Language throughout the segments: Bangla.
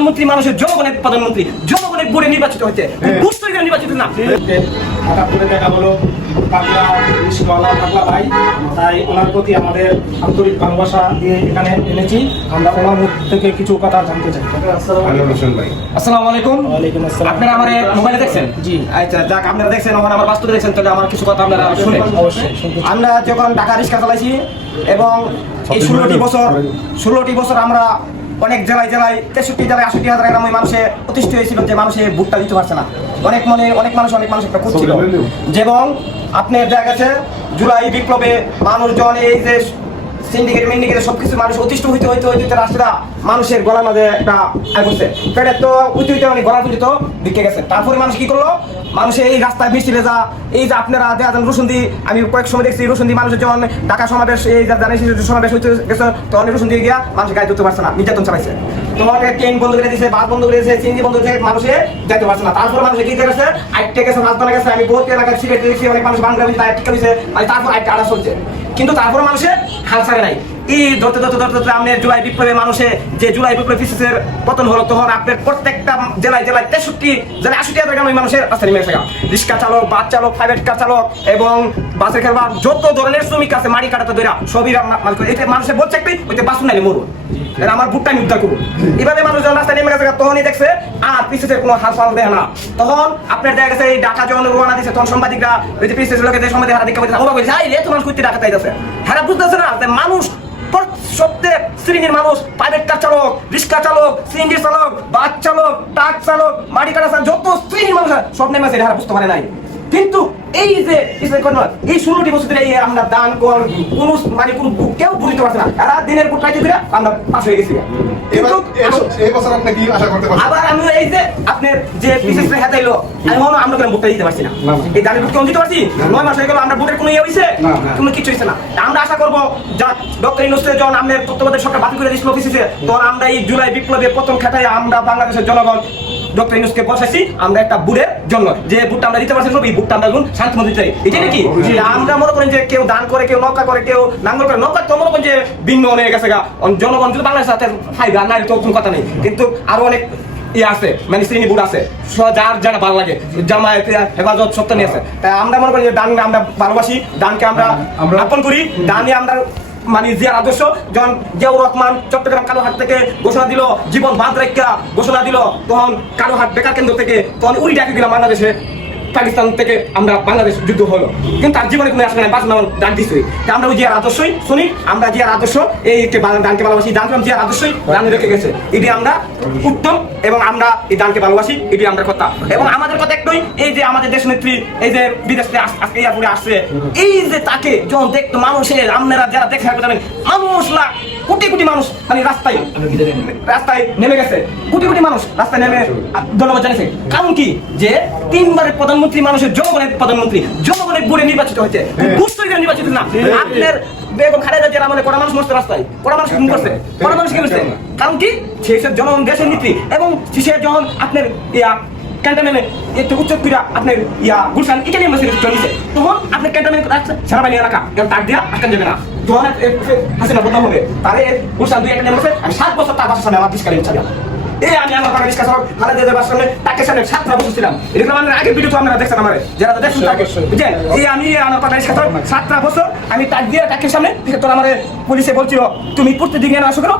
প্রধানমন্ত্রী মানুষের জনগণের প্রধানমন্ত্রী জনগণের বোর্ডে নির্বাচিত হয়েছে। বুঝতে নির্বাচিত না। হঠাৎ করে দেখা হলো পাগলা রিস্কওয়ালা পাগলা ভাই। তাই ওনার প্রতি আমাদের আন্তরিক ভালোবাসা দিয়ে এখানে এনেছি। আমরা ওনার মুখ থেকে কিছু কথা জানতে চাই। আসসালামু আলাইকুম। ওয়ালাইকুম আসসালাম। আপনারা আমার মোবাইলে দেখছেন? জি। আচ্ছা যাক আপনারা দেখছেন আমার আমার বাস্তবে দেখছেন তাহলে আমার কিছু কথা আপনারা শুনেন অবশ্যই আমরা যখন ঢাকা রিক্সা চালাইছি এবং এই ষোলোটি বছর ষোলোটি বছর আমরা অনেক জেলায় জেলায় তেষট্টি জেলায় আষট্টি হাজার গ্রাম ওই মানুষে প্রতিষ্ঠিত হয়েছিল যে মানুষে ভোটটা দিতে পারছে না। অনেক মনে অনেক মানুষ অনেক মানুষ একটা করছিল যেমন আপনি দেখা গেছে জুলাই বিপ্লবে মানুষজন এই যে সিন্ডিকেট মিন্ডিকেট সব কিছু মানুষ অতিষ্ঠ হইতে হইতে হইতে রাস্তা মানুষের গলার মাঝে একটা আয় করছে। পেটের তো উইতে উইতে অনেক গলা তুলিত বিকে গেছে। তারপরে মানুষ কি করল? মানুষের এই রাস্তায় বৃষ্টি যা এই যে আপনারা দেয়া যান রসুন্দি আমি কয়েক সময় দেখছি রসুন্দি মানুষের যখন ঢাকা সমাবেশ, এই যে জানিস সমাবেশ হইতে গেছে তখন রসুন্দি গিয়া মানুষ গাড়ি ধরতে পারছে না, নির্যাতন চালাইছে। ট্রেন বন্ধ করে দিয়েছে বাস বন্ধ করে দিয়েছে বন্ধ মানুষে যাইতে পারছে না। তারপর কি গেছে গেছে, আমি বহুত এলাকায় দেখছি, অনেক মানুষ আইটে গেছে মানে তারপর আড়া চলছে কিন্তু তারপর হাল ছাড়ে নাই। এই ধরতে ধরতে ধরতে ধরতে জুলাই বিপ্লবে মানুষে যে জুলাই বিপ্লব ফিসের পতন হলো, তখন আপনার প্রত্যেকটা জেলায় জেলায় তেষট্টি, জেলায় হাজার গ্রামের মানুষের রাস্তা নেমে রিক্সা চালক, বাস চালক প্রাইভেট কার চালক এবং বাসের খেলবা যত ধরনের শ্রমিক আছে মারি কাটাতে ধরা সবই এটা মানুষের বলছে একটি ওইতে বাসুন নাইলে মরুন। আমার বুটটা আমি উদ্ধার করব। এভাবে মানুষ যখন রাস্তায় নেমে গেছে তখনই দেখছে, আর পিসের কোনো হাল দেয় না। তখন আপনার দেখা গেছে, এই ডাকা যখন রোয়ানা দিচ্ছে তখন সাংবাদিকরা, ওই যে পিসের লোকের যে সম্বন্ধে হারা দিকে অবাক হয়েছে রে তোমার কুইতে ডাকা তাইতেছে হ্যাঁ বুঝতেছে না যে মানুষ প্রত্যেক শ্রেণির মানুষ প্রাইভেট কার চালক, রিক্সা চালক, সিএনজি চালক, বাস চালক, ট্রাক চালক, মাটি কাটা চালক, যত শ্রেণির মানুষ সব নেমে আছে বুঝতে পারে নাই। কিন্তু এই যে এই ষোলোটি বছর ধরে আমরা দান কর কোন মানে কোন কেউ বুঝতে পারছে না। এরা দিনের পর কাজে ধরে আমরা পাশ হয়ে গেছি। আশা আবার আমি এই যে আপনার যে বিশেষ হেতাইলো আমি মনে আমরা কোনো ভোটটা দিতে পারছি না। না। এই দানের ভোট কেমন দিতে পারছি? নয় মাস হয়ে গেল আমরা ভোটের কোনো ইয়ে হয়েছে না, না। কোনো কিছু হয়েছে না। আমরা আশা করব যা ডক্টর ইউনুসের যখন আমাদের তত্ত্বাবধায়ক সরকার বাতিল করে দিয়েছিল অফিসে তখন আমরা এই জুলাই বিপ্লবে প্রথম খেটায় আমরা বাংলাদেশের জনগণ ডক্টর ইউনুসকে বসাইছি আমরা একটা বুড়ের জন্য যে বুটটা আমরা দিতে পারছি এই বুটটা আমরা এখন শান্তিমত দিতে চাই। এটা নাকি যে আমরা মনে করেন যে কেউ দান করে কেউ নৌকা করে কেউ নাঙ্গল করে নৌকা তো মনে করেন যে ভিন্ন হয়ে গেছে গা। জনগণ কিন্তু বাংলাদেশের সাথে ফাইবে আর নাই তো কোনো কথা নেই। কিন্তু আরও অনেক ই আছে মানে শ্রেণি বুট আছে। যার যারা ভালো লাগে জামায়াত হেফাজত সত্য নিয়ে আছে। তাই আমরা মনে করি যে দান আমরা ভালোবাসি দানকে আমরা আমরা- আপন করি দানে আমরা মানে জিয়ার আদর্শ, যখন জিয়াউর রহমান চট্টগ্রাম কালোহাট থেকে ঘোষণা দিল, জীবন বাদ রেখা ঘোষণা দিল, তখন কালোহাট বেকার কেন্দ্র থেকে, তখন উড়ি ডাকে দিলাম বাংলাদেশে। পাকিস্তান থেকে আমরা বাংলাদেশ যুদ্ধ হলো। কিন্তু তার জীবনে কোনো আসলে বাঁচনা ডাক দিচ্ছি আমরা ওই জিয়ার আদর্শই শুনি আমরা জিয়ার আদর্শ এই দানকে ভালোবাসি আমরা জিয়ার আদর্শই দানে রেখে গেছে। এটি আমরা উত্তম এবং আমরা এই দানকে ভালোবাসি এটি আমরা কথা। এবং আমাদের কথা একটাই এই যে আমাদের দেশ নেত্রী এই যে বিদেশ থেকে আজকে আসছে এই যে তাকে যখন দেখতো মানুষের আপনারা যারা দেখে জানেন মানুষ লাখ কোটি কোটি মানুষ মানে রাস্তায় রাস্তায় নেমে গেছে। কোটি কোটি মানুষ রাস্তায় নেমে ধন্যবাদ জানিয়েছে। কারণ কি? যে তিনবারের প্রধানমন্ত্রী মানুষের জনগণের প্রধানমন্ত্রী জনগণের বোর্ডে নির্বাচিত হয়েছে। বুঝতে নির্বাচিত না। আপনার বেগম খালেদা জিয়ার কড়া মানুষ মস্ত রাস্তায়। কড়া মানুষ খুন করছে। কড়া মানুষ কি করছে কারণ কি? সে জনগণ দেশের নীতি এবং যখন আপনার ইয়া ক্যান্টনমেন্টে একটু উচ্চ ক্রীড়া আপনার ইয়া গুলশান এখানে আমরা চলিছে। তখন আপনার ক্যান্টনমেন্ট রাখছে সারা বানিয়ে রাখা তার দিয়া আটকান যাবে না। হাসিনা বদনাম হবে। তারে গুলশান দুই একটা নেমে আমি সাত বছর তার বাসার সামনে আমার চালিয়ে এই আমি আমার খালেদা জিয়ার বাসার সামনে তাকে সামনে সাত বছর ছিলাম এরকম আমার আগের ভিডিও তো আপনারা দেখছেন আমার। যারা দেখছেন তাকে। বুঝলেন এই আমি আমার রিক্সা চালক সাতটা বছর আমি তাক দিয়ে তাকে সামনে তোর আমার পুলিশে বলছিল তুমি প্রত্যেকদিন কেন আসো কেন?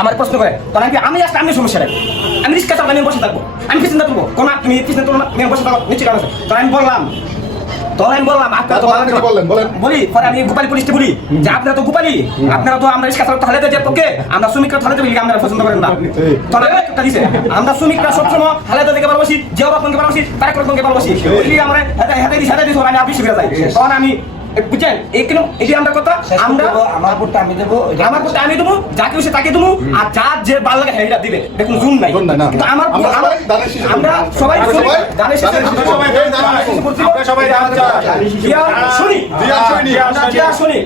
আমার প্রশ্ন করে। তখন আমি আমি আসলে আমি সমস্যা নেই। আমি রিক্সা চালাবো আমি বসে থাকব। আমি পিছনে থাকব কোন তুমি পিছনে না। আমি বসে থাকব নিচে কারণ আমি বললাম তখন বললাম আপনারা তো বলেন বললেন, বলেন। বলি পরে আমি গোপালী পুলিশকে বলি যে আপনারা তো গোপালী আপনারা তো আমরা রিক্সা চালাতে হালেতে যে পক্ষে আমরা শ্রমিকরা হালেতে বলি আপনারা পছন্দ করেন না। একটা দিছে। আমরা শ্রমিকরা সবসময় হালেতে দেখে ভালোবাসি জিয়া বাপনকে ভালোবাসি তারেক রহমানকে ভালোবাসি। আমরা হাতে দিছি হাতে দিছি আমি আপিস ফিরে যাই। তখন আমি বুঝছেন এই কেন এই আমরা কথা আমরা আমার ভোটটা আমি দেবো আমার প্রতি আমি দেবো যাকে সে তাকে দেবো আর যার যে ভালো লাগে হেটা দিবে দেখুন জুন নাই জুন নাই, না। কিন্তু আমার আমরা আমার- সবাই আমরা সবাই শীষে শুনি শুনি।